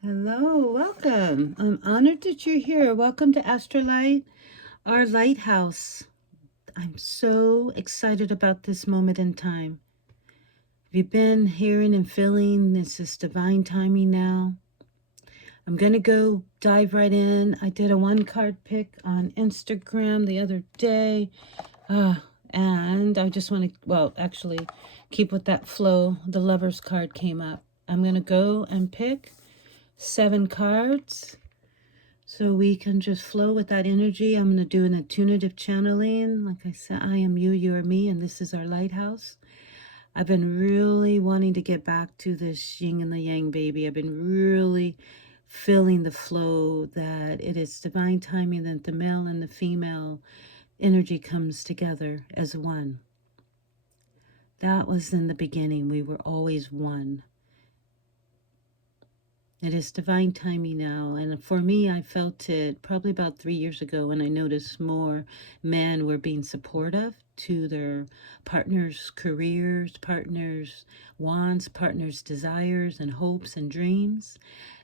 Hello, welcome. I'm honored that you're here. Welcome to Astrolight, our lighthouse. I'm so excited about this moment in time. Have you been hearing and feeling this is divine timing now? I'm going to go dive right in. I did a one card pick on Instagram the other day. And I just want to, well, actually, keep with that flow. The Lover's card came up. I'm going to go and pick 7 cards so we can just flow with that energy. I'm going to do an intuitive channeling. Like I said, I am you, you are me, and this is our lighthouse. I've been really wanting to get back to this yin and the yang, baby. I've been really feeling the flow that it is divine timing, that the male and the female energy comes together as one. That was in the beginning. We were always one. It is divine timing now. And for me, I felt it probably about 3 years ago when I noticed more men were being supportive to their partners' careers, partners' wants, partners' desires and hopes and dreams.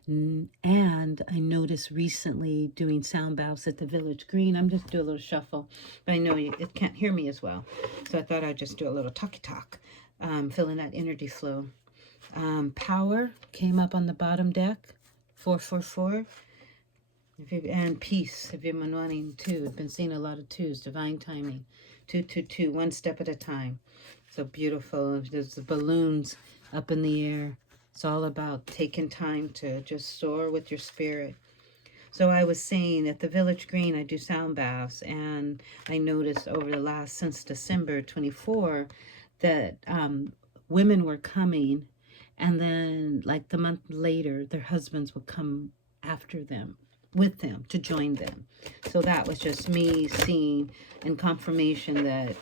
And I noticed recently doing sound baths at the Village Green. I'm just doing a little shuffle, but I know it can't hear me as well. So I thought I'd just do a little talky talk, feeling that energy flow. Power came up on the bottom deck, 444. And peace, if you've been wanting to. I've been seeing a lot of twos, divine timing. 222, one step at a time. So beautiful. There's the balloons up in the air. It's all about taking time to just soar with your spirit. So I was saying at the Village Green, I do sound baths, and I noticed over the last, since December 24, that women were coming, and then like the month later, their husbands would come after them, with them, to join them. So that was just me seeing and confirmation that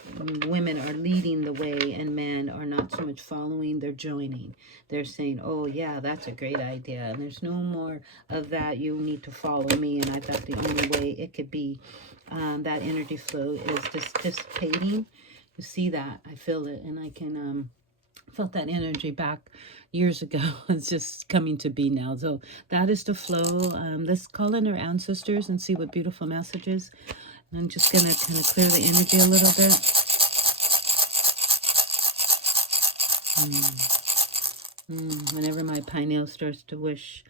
women are leading the way and men are not so much following, they're joining. They're saying, oh yeah, that's a great idea, and there's no more of that, you need to follow me. And I thought the only way it could be that energy flow is just dissipating. You see that, I feel it, and I can felt that energy back years ago. It's just coming to be now. So that is the flow. Let's call in our ancestors and see what beautiful messages. I'm just going to kind of clear the energy a little bit. Whenever my pineal starts to wish,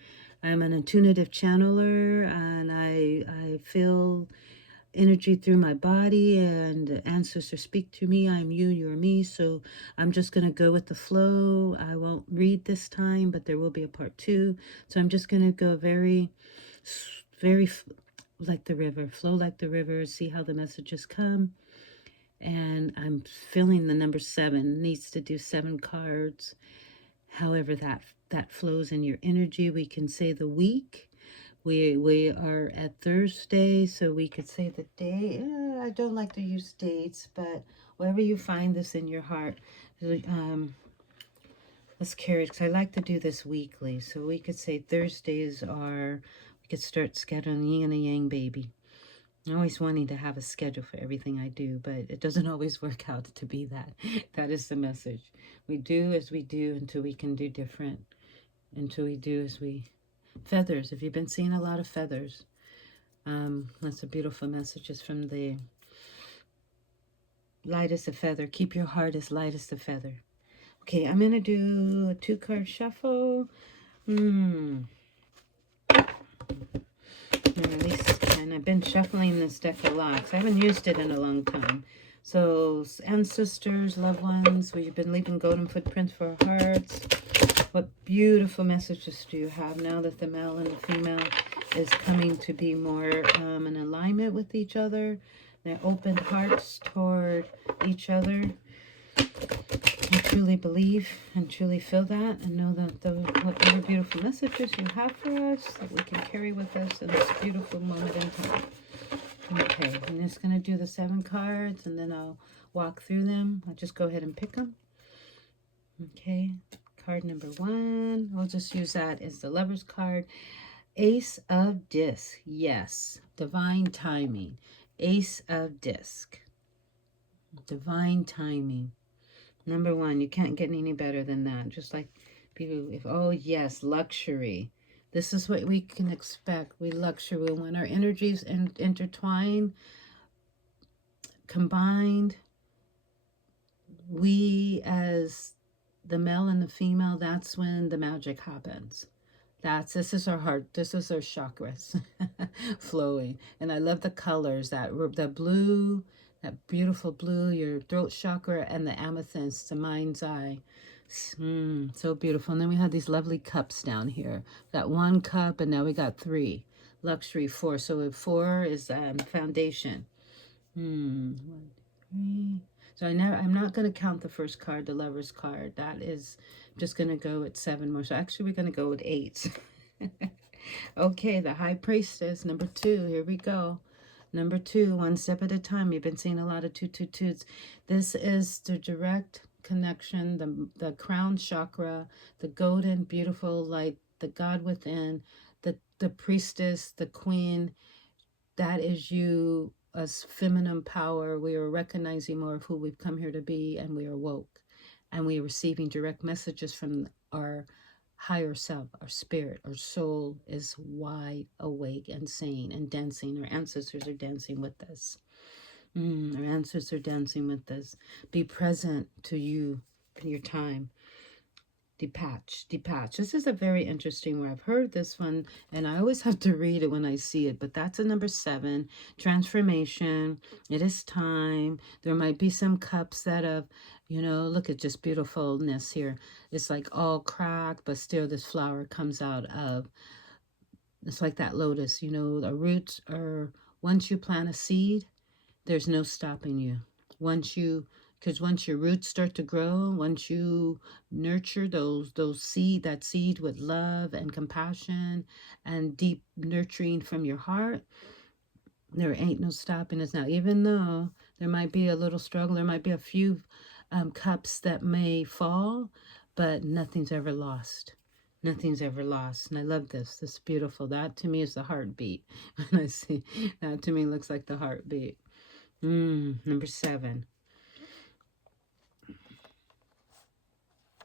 I'm an intuitive channeler, and I feel energy through my body, and ancestors speak to me. I'm you, you're me. So I'm just going to go with the flow. I won't read this time, but there will be a part 2. So I'm just going to go very like the river, flow like the river, see how the messages come. And I'm feeling the number 7 needs to do 7 cards. However that flows in your energy. We can say the week. We are at Thursday, so we could say the day. I don't like to use dates, but wherever you find this in your heart, let's carry it, because I like to do this weekly. So we could say Thursdays are, we could start scheduling yin and a yang, baby. I'm always wanting to have a schedule for everything I do, but it doesn't always work out to be that. That is the message. We do as we do until we can do different. Until we do as we... Feathers. If you've been seeing a lot of feathers, that's a beautiful message. It's from the light as a feather. Keep your heart as light as a feather. Okay, I'm going to do a 2-card shuffle. And I've been shuffling this deck a lot, because I haven't used it in a long time. So, ancestors, loved ones, we've been leaving golden footprints for our hearts. What beautiful messages do you have now that the male and the female is coming to be more in alignment with each other? Their open hearts toward each other. I truly believe and truly feel that, and know that whatever beautiful messages you have for us that we can carry with us in this beautiful moment in time. Okay, I'm just going to do the 7 cards, and then I'll walk through them. I'll just go ahead and pick them. Okay, card number 1. We'll just use that as the Lover's card. Ace of Disc. Yes, divine timing. Ace of Disc. Divine timing. Number 1, you can't get any better than that. Just like people, oh yes, luxury. This is what we can expect. We luxury when our energies intertwine, combined. We as the male and the female, that's when the magic happens. This is our heart, this is our chakras flowing. And I love the colors, the blue, that beautiful blue, your throat chakra, and the amethyst, the mind's eye. So beautiful. And then we have these lovely cups down here. Got one cup, and now we got three. Luxury, four. So four is foundation. 1, 3. So I'm not going to count the first card, the Lover's card. That is just going to go at 7 more. So actually we're going to go with 8. Okay, the High Priestess, number 2. Here we go. Number 2, one step at a time. You've been seeing a lot of 222s. This is the direct connection, the crown chakra, the golden, beautiful light, the God within, the priestess, the queen. That is you, as feminine power. We are recognizing more of who we've come here to be, and we are woke, and we are receiving direct messages from our higher self. Our spirit, our soul is wide awake and sane and dancing. Our ancestors are dancing with us. Our ancestors are dancing with us. Be present to you in your time. Detach. This is a very interesting one. I've heard this one, and I always have to read it when I see it, but that's a number 7. Transformation. It is time. There might be some cups that have, look at just beautifulness here. It's like all cracked, but still this flower comes out of. It's like that lotus, the roots are, once you plant a seed, there's no stopping you. Because once your roots start to grow, once you nurture that seed with love and compassion and deep nurturing from your heart, there ain't no stopping us now. Even though there might be a little struggle, there might be a few cups that may fall, but nothing's ever lost. Nothing's ever lost. And I love this. This is beautiful. That to me is the heartbeat. When I see that, to me looks like the heartbeat. Number 7.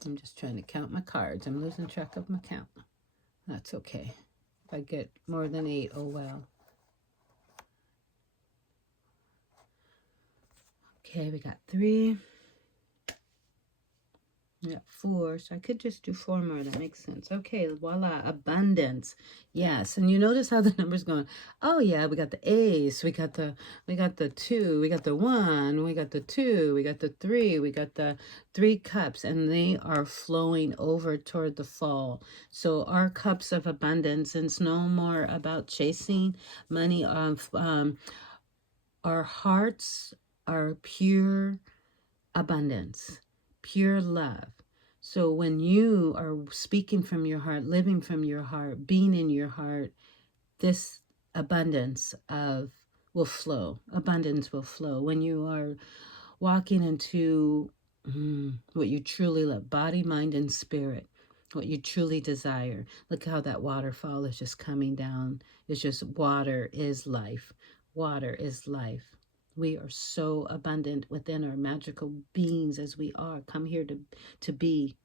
I'm just trying to count my cards. I'm losing track of my count. That's okay. If I get more than 8, oh well. Okay, we got 3. We got 4, so I could just do 4 more. That makes sense. Okay, voila, abundance. Yes, and you notice how the numbers going. Oh yeah, we got the ace, we got the 2, we got the 1, we got the 2, we got the 3, we got the 3 cups, and they are flowing over toward the fall. So our cups of abundance, and it's no more about chasing money. Our hearts are pure abundance, pure love. So when you are speaking from your heart, living from your heart, being in your heart, this abundance will flow. Abundance will flow. When you are walking into what you truly love, body, mind, and spirit, what you truly desire. Look how that waterfall is just coming down. It's just water is life. Water is life. We are so abundant within our magical beings as we are. Come here to be.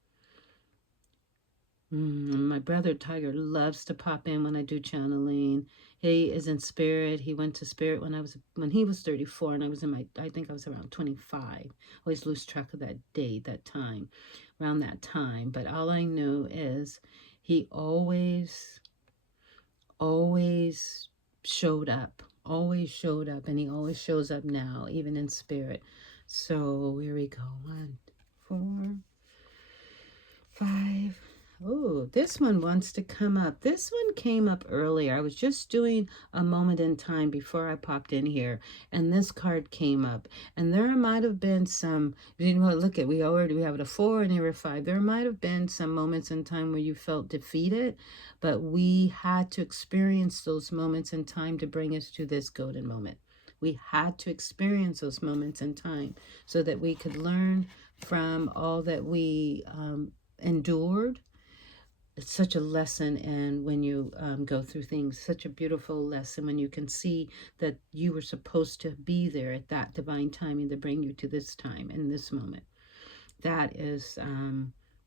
My brother Tiger loves to pop in when I do channeling. He is in spirit. He went to spirit when he was 34, and I think I was around 25. Always lose track of that date, that time, around that time. But all I knew is he always showed up. Always showed up, and he always shows up now, even in spirit. So here we go. 1, 4, 5. Oh, this one wants to come up. This one came up earlier. I was just doing a moment in time before I popped in here, and this card came up. And there might have been some, look at, we have a 4 and here a 5. There might have been some moments in time where you felt defeated, but we had to experience those moments in time to bring us to this golden moment. We had to experience those moments in time so that we could learn from all that we endured. It's such a lesson, and when you go through things, such a beautiful lesson when you can see that you were supposed to be there at that divine timing to bring you to this time in this moment. That is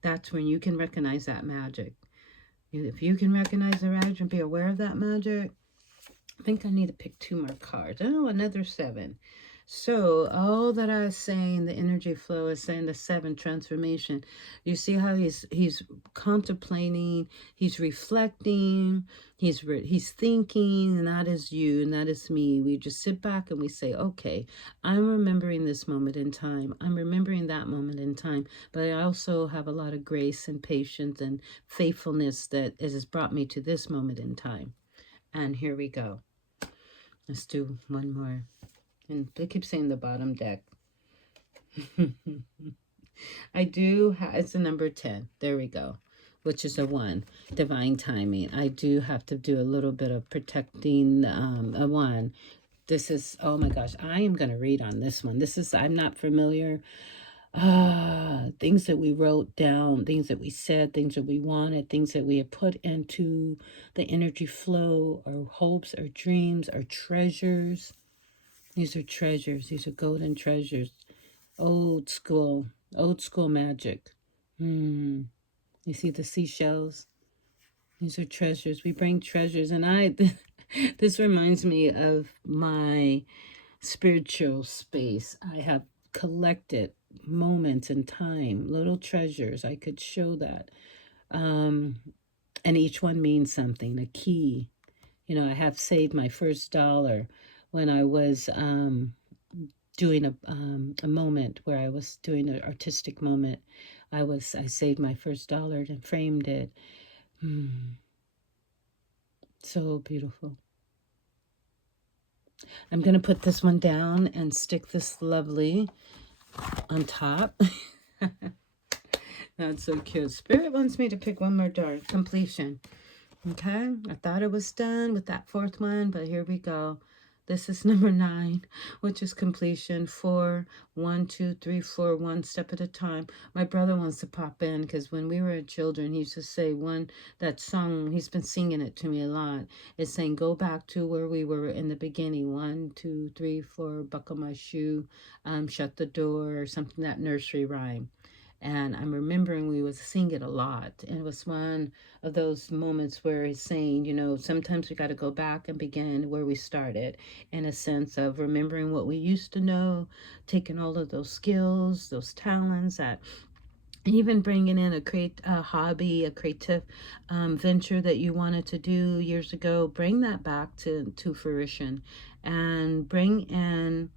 that's when you can recognize that magic. If you can recognize the magic and be aware of that magic, I think I need to pick 2 more cards. Oh, another 7. So all that I was saying, the energy flow is saying the 7 transformation. You see how he's contemplating, he's reflecting, he's thinking, and that is you, and that is me. We just sit back and we say, okay, I'm remembering this moment in time. I'm remembering that moment in time. But I also have a lot of grace and patience and faithfulness that has brought me to this moment in time. And here we go. Let's do one more. And they keep saying the bottom deck. I do, it's a number 10. There we go. Which is a 1. Divine timing. I do have to do a little bit of protecting a 1. This is, oh my gosh, I am going to read on this one. This is, I'm not familiar. Things that we wrote down, things that we said, things that we wanted, things that we have put into the energy flow, our hopes, our dreams, our treasures. These are treasures. These are golden treasures. Old school magic. You see the seashells? These are treasures. We bring treasures. And this reminds me of my spiritual space. I have collected moments in time, little treasures. I could show that. And each one means something, a key. You know, I have saved my first dollar when I was doing a moment where I was doing an artistic moment. I saved my first dollar and framed it. So beautiful. I'm going to put this one down and stick this lovely on top. That's so cute. Spirit wants me to pick one more card. Completion. Okay. I thought it was done with that 4th one, but here we go. This is number 9, which is completion. 4, 1, 2, 3, 4, one step at a time. My brother wants to pop in because when we were children, he used to say that song, he's been singing it to me a lot. It's saying, go back to where we were in the beginning. 1, 2, 3, 4, buckle my shoe, shut the door, or something, that nursery rhyme. And I'm remembering we would sing it a lot. And it was one of those moments where he's saying, you know, sometimes we got to go back and begin where we started, in a sense of remembering what we used to know, taking all of those skills, those talents, that even bringing in a hobby, a creative venture that you wanted to do years ago, bring that back to fruition, and bring in,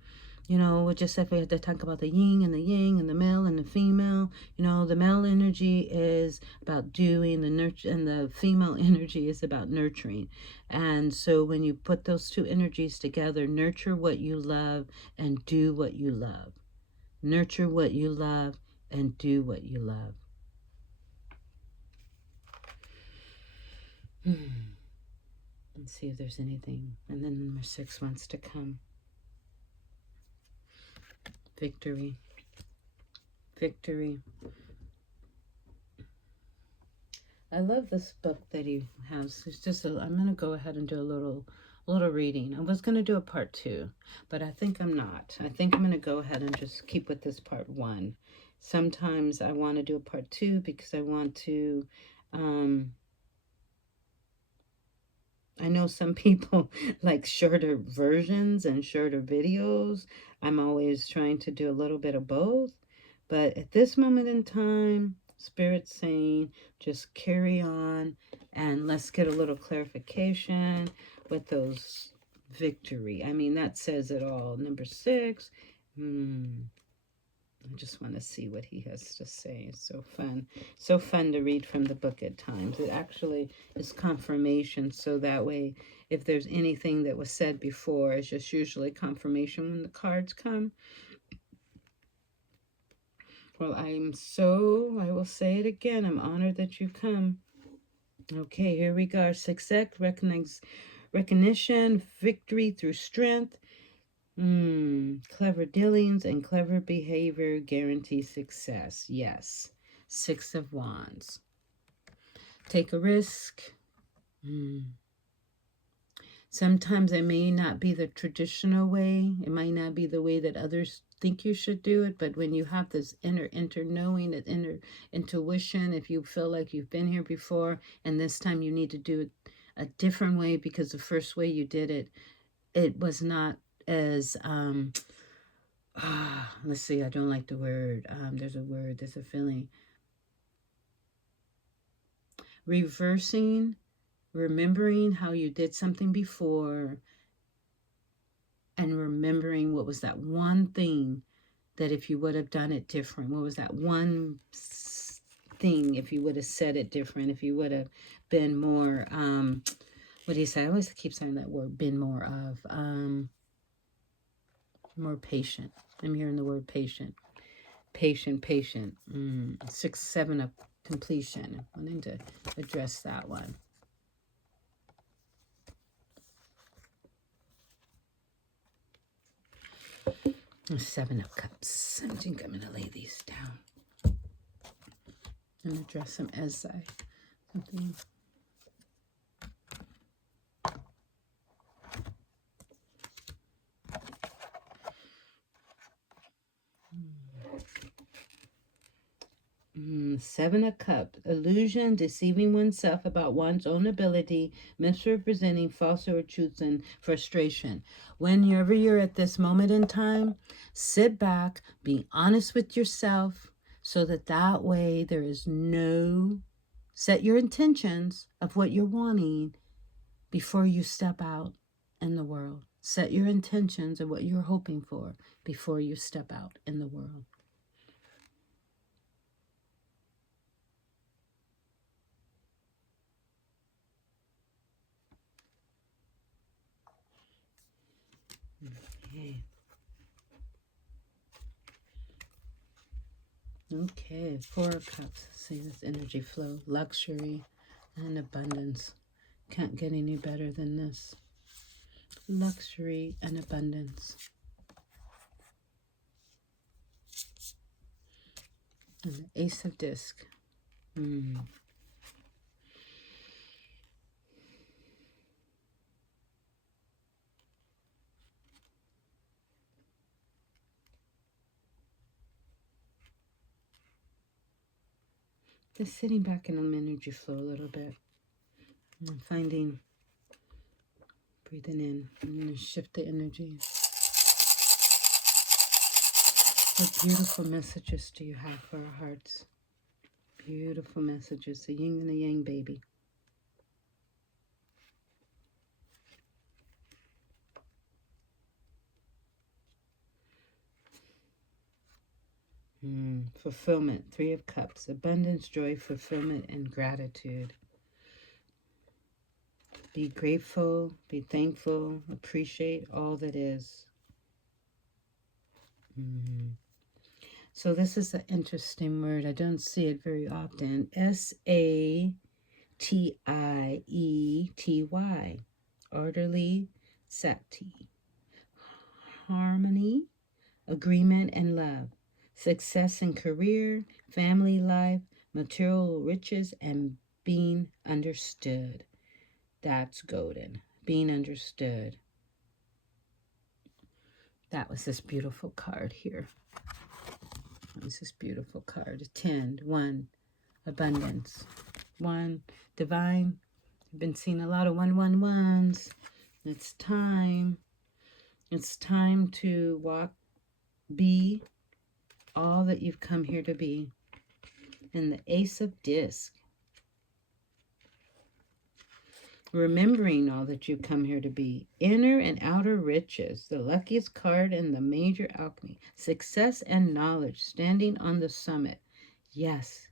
you know, just if we had to talk about the yin and the yang and the male and the female, you know, the male energy is about doing, the nurture, and the female energy is about nurturing. And so when you put those 2 energies together, nurture what you love and do what you love. Nurture what you love and do what you love. Let's see if there's anything. And then number 6 wants to come. Victory. Victory. I love this book that he has. It's just I'm going to go ahead and do a little reading. I was going to do a part 2, but I think I'm not. I think I'm going to go ahead and just keep with this part 1. Sometimes I want to do a part 2 because I want to, I know some people like shorter versions and shorter videos. I'm always trying to do a little bit of both. But at this moment in time, Spirit's saying, just carry on and let's get a little clarification with those victory. I mean, that says it all. Number 6. I just want to see what he has to say. It's so fun. So fun to read from the book at times. It actually is confirmation. So that way, if there's anything that was said before, it's just usually confirmation when the cards come. Well, I will say it again. I'm honored that you come. Okay, here we go. Success, recognition, victory through strength. Clever dealings and clever behavior guarantee success. Yes. 6 of Wands. Take a risk. Sometimes it may not be the traditional way. It might not be the way that others think you should do it, but when you have this inner knowing, that inner intuition, if you feel like you've been here before and this time you need to do it a different way because the first way you did it, it was not as let's see, I don't like the word. There's a feeling. Reversing, remembering how you did something before, and remembering what was that one thing that if you would have done it different, what was that one thing if you would have said it different, if you would have been more, what do you say? I always keep saying that word, been more of, more patient. I'm hearing the word patient. Patient. 6, 7 of completion. I need to address that one. 7 of Cups. I think I'm going to lay these down and address them as something. Seven of Cups. Illusion, deceiving oneself about one's own ability, misrepresenting falsehood or truths, and frustration. Whenever you're at this moment in time, sit back, be honest with yourself, so that way there is no, set your intentions of what you're wanting before you step out in the world. Set your intentions of what you're hoping for before you step out in the world. Okay, 4 of Cups. See this energy flow, luxury and abundance. Can't get any better than this. Luxury and abundance. And the Ace of Disc. Just sitting back in the energy flow a little bit. And finding, breathing in. I'm going to shift the energy. What beautiful messages do you have for our hearts? Beautiful messages. The yin and the yang, baby. Fulfillment. 3 of Cups. Abundance, joy, fulfillment, and gratitude. Be grateful, be thankful, appreciate all that is. So this is an interesting word. I don't see it very often. Satiety. Orderly, sati. Harmony, agreement, and love. Success in career, family life, material riches, and being understood. That's golden. Being understood. That was this beautiful card here. That was this beautiful card. 10, 1, abundance. 1, divine. I've been seeing a lot of 111s. It's time. It's time to walk, be all that you've come here to be. And the Ace of Disc. Remembering all that you come here to be. Inner and outer riches. The luckiest card in the major alchemy. Success and knowledge. Standing on the summit. Yes.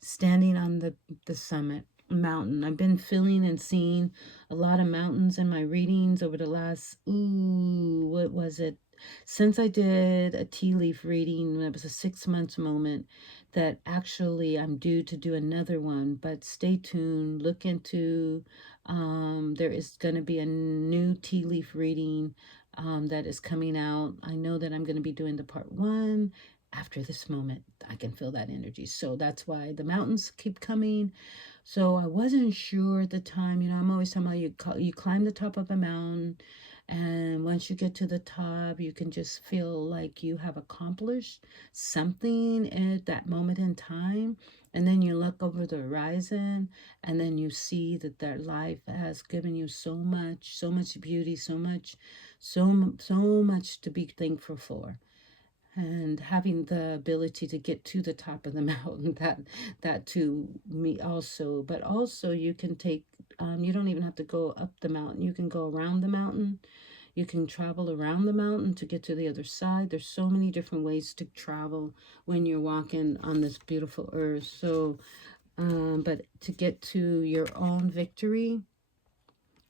Standing on the summit. Mountain. I've been feeling and seeing a lot of mountains in my readings over the last, what was it? Since I did a tea leaf reading, it was a 6 months moment, that actually I'm due to do another one, but stay tuned, look into, there is going to be a new tea leaf reading that is coming out. I know that I'm going to be doing the part 1 after this moment. I can feel that energy. So that's why the mountains keep coming. So I wasn't sure at the time, I'm always talking about you climb the top of a mountain And once you get to the top, you can just feel like you have accomplished something at that moment in time. And then you look over the horizon, and then you see that their life has given you so much beauty, so much to be thankful for. And having the ability to get to the top of the mountain, that to me also. But also you can take, you don't even have to go up the mountain. You can go around the mountain. You can travel around the mountain to get to the other side. There's so many different ways to travel when you're walking on this beautiful earth. So, but to get to your own victory,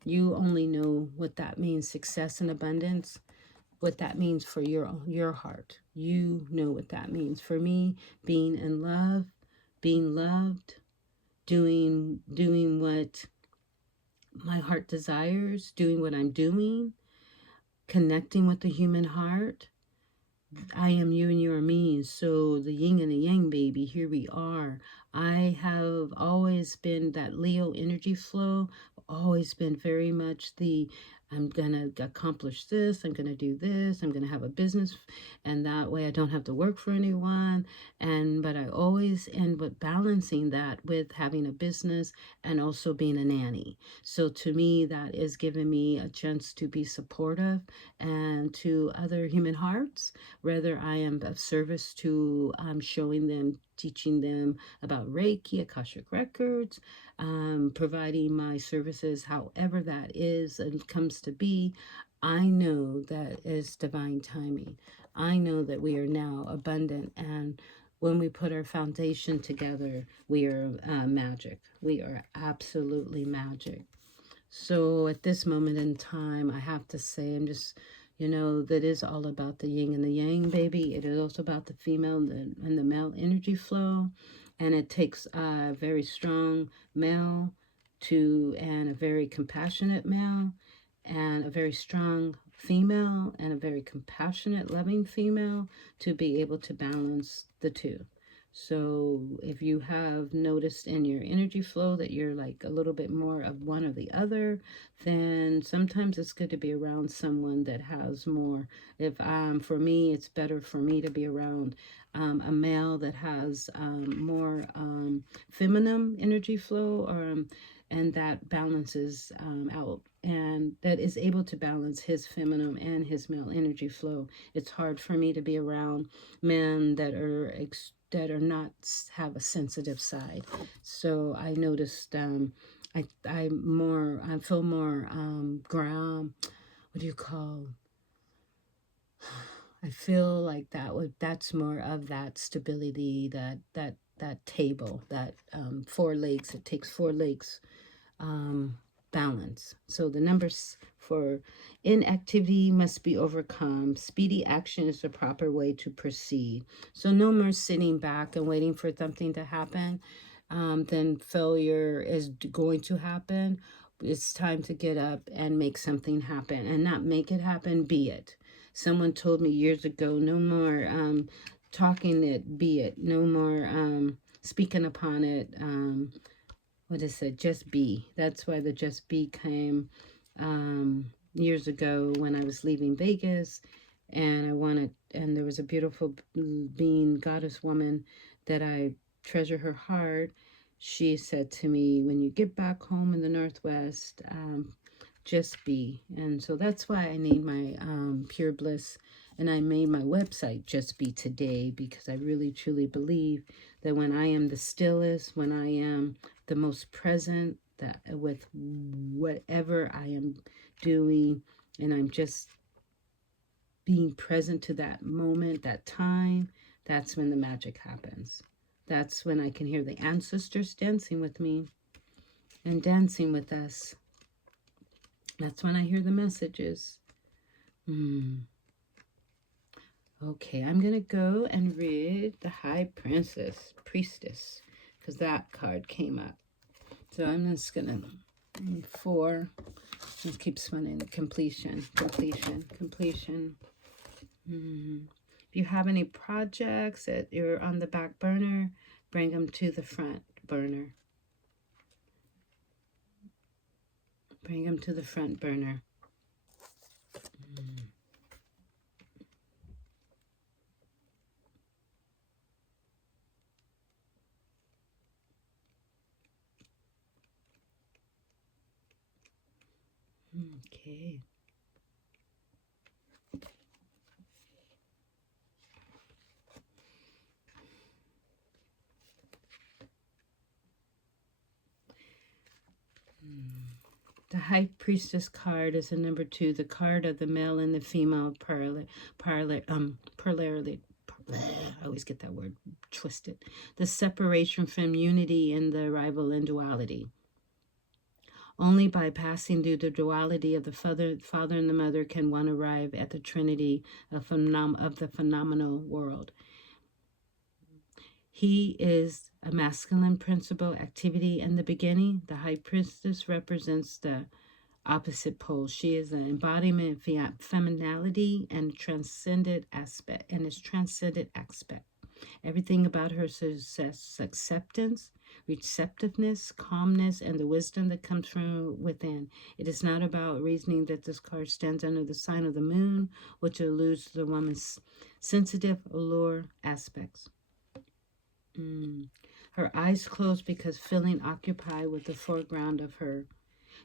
you only know what that means, success and abundance, what that means for your heart. You know what that means. For me, being in love, being loved, doing what my heart desires, doing what I'm doing, connecting with the human heart. I am you and you are me. So the yin and the yang, baby, here we are. I have always been that Leo energy flow, always been very much the I'm going to accomplish this, I'm going to do this, I'm going to have a business, and that way I don't have to work for anyone. But I always end up balancing that with having a business and also being a nanny. So to me, that is giving me a chance to be supportive and to other human hearts. Whether I am of service to showing them, teaching them about Reiki, Akashic Records, providing my services, however that is and comes to be, I know that is divine timing. I know that we are now abundant, and when we put our foundation together, we are magic. We are absolutely magic. So at this moment in time, I have to say, I'm just, that is all about the yin and the yang, baby. It is also about the female and the male energy flow. And it takes a very strong male and a very compassionate male, and a very strong female, and a very compassionate, loving female to be able to balance the two. So if you have noticed in your energy flow that you're like a little bit more of one or the other, then sometimes it's good to be around someone that has more. If for me, it's better for me to be around a male that has more feminine energy flow, and that balances out, and that is able to balance his feminine and his male energy flow. It's hard for me to be around men that are not have a sensitive side. So I noticed I feel more ground. What do you call? I feel like that's more of that stability, that table, that 4 legs. It takes 4 legs balance. So the numbers for inactivity must be overcome. Speedy action is the proper way to proceed. So no more sitting back and waiting for something to happen. Then failure is going to happen. It's time to get up and make something happen, and not make it happen, be it. Someone told me years ago, no more talking it, be it. No more speaking upon it. What is it? Just be. That's why the Just Be came years ago when I was leaving Vegas, and and there was a beautiful being, goddess woman, that I treasure her heart. She said to me, when you get back home in the Northwest, just be. And so that's why I named my Pure Bliss, and I made my website Just Be Today, because I really truly believe that when I am the stillest, when I am the most present, that with whatever I am doing, and I'm just being present to that moment, that time, that's when the magic happens. That's when I can hear the ancestors dancing with me and dancing with us. That's when I hear the messages. Okay, I'm going to go and read the High Priestess, because that card came up. So I'm just going to, 4, let's keep spinning, completion. If you have any projects that you're on the back burner, bring them to the front burner. Bring them to the front burner. Okay. The High Priestess card is a number 2, the card of the male and the female polarity. I always get that word twisted. The separation from unity and the arrival in duality. Only by passing through the duality of the father and the mother can one arrive at the trinity of the phenomenal world. He is a masculine principle activity in the beginning. The High Priestess represents the opposite pole. She is an embodiment of femininity and transcendent aspect, and its transcendent aspect. Everything about her success, acceptance, receptiveness, calmness, and the wisdom that comes from within. It is not about reasoning that this card stands under the sign of the moon, which alludes to the woman's sensitive allure aspects. Her eyes closed because feeling occupied with the foreground of her.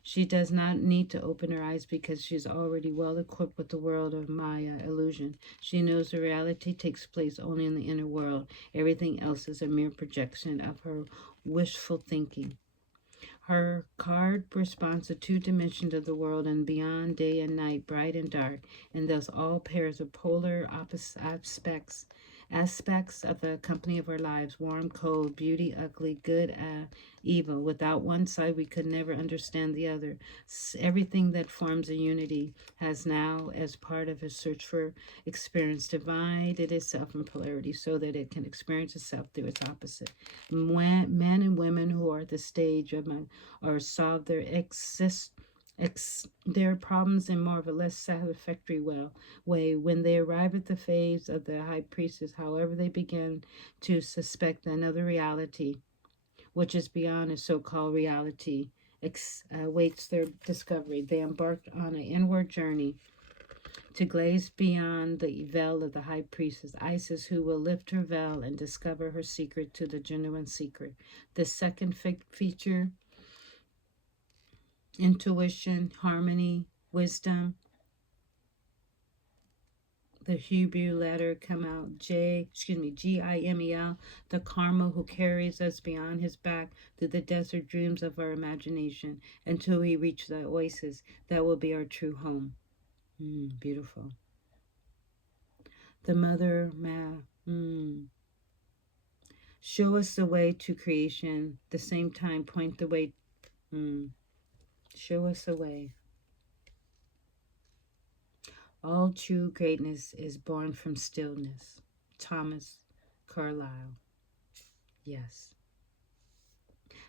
She does not need to open her eyes because she's already well equipped with the world of Maya illusion. She knows the reality takes place only in the inner world. Everything else is a mere projection of her wishful thinking. Her card responds to 2 dimensions of the world and beyond, day and night, bright and dark, and thus all pairs of polar aspects of the company of our lives, warm, cold, beauty, ugly, good, evil. Without one side, we could never understand the other. Everything that forms a unity has now, as part of a search for experience, divided itself in polarity so that it can experience itself through its opposite. Men and women who are at the stage of or solve their problems in more of a less satisfactory way. When they arrive at the phase of the High Priestess, however, they begin to suspect another reality, which is beyond a so-called reality, awaits their discovery. They embark on an inward journey to glaze beyond the veil of the High Priestess, Isis, who will lift her veil and discover her secret to the genuine secret. The second feature, intuition, harmony, wisdom. The Hebrew letter come out Gimel, the Carmel who carries us beyond his back through the desert dreams of our imagination until we reach the oasis that will be our true home. Beautiful. The Mother show us the way to creation, the same time point the way. Show us the way. All true greatness is born from stillness. Thomas Carlyle. Yes.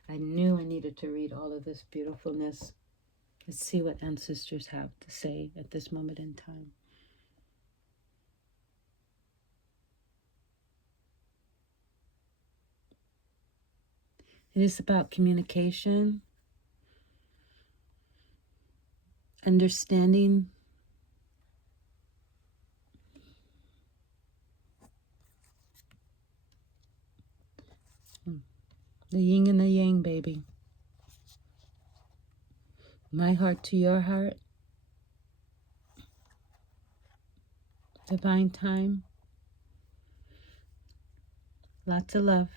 I knew I needed to read all of this beautifulness. Let's see what ancestors have to say at this moment in time. It is about communication, understanding the yin and the yang, baby. My heart to your heart. Divine time. Lots of love.